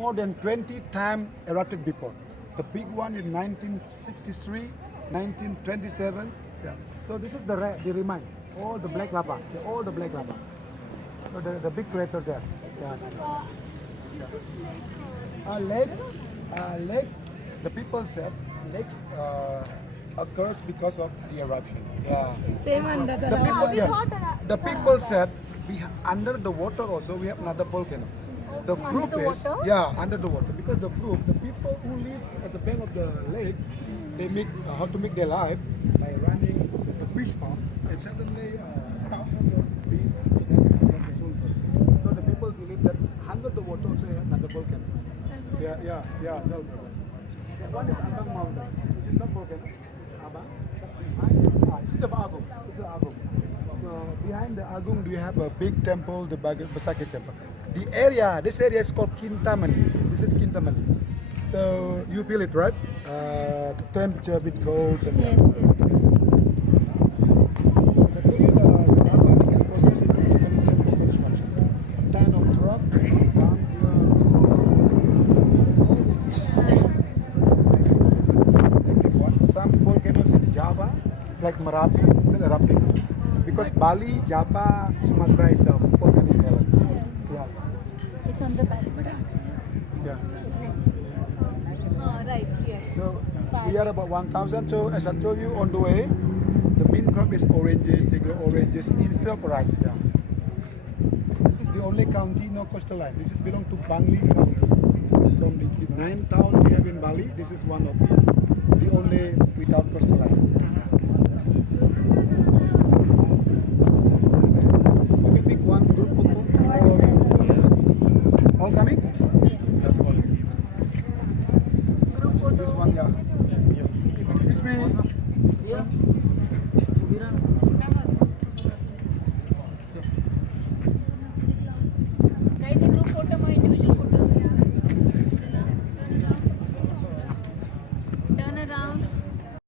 more than 20 times erupted before. The big one in 1963, 1927. Yeah. So this is the remain. All the black lava. All the black lava. So the big crater there. Yeah. Lake. The people said lakes occurred because of the eruption. Yeah. Same under the The people said under the water also we have another volcano. The proof is under the water, because the people who live at the bank of the lake, they make how to make their life by running the fish farm, and suddenly thousands of bees from the sulfur. So the people believe that under the water also have another volcano. Sulfur. One is Abang Mountain. This is not volcano. Abang. That's behind. This is the Agung. This is the Agung. So behind the Agung, we have a big temple, the Besaki temple. This area is called Kintamani. This is Kintamani. So you feel it, right? The temperature a bit cold. And yes. The period they can process it in concentric construction. Ton of rock, some volcanoes in Java, like Merapi, still erupting. Because Bali, Java, Sumatra is a volcanic island. It's on the Pacific. Yeah. Oh, right, yes. So we are about 1,000. So as I told you on the way, the main crop is oranges. They grow oranges instead of rice. Yeah. This is the only county no coastal line. This is belong to Bangli County. From the 9 towns we have in Bali, this is one of the only without coastal line.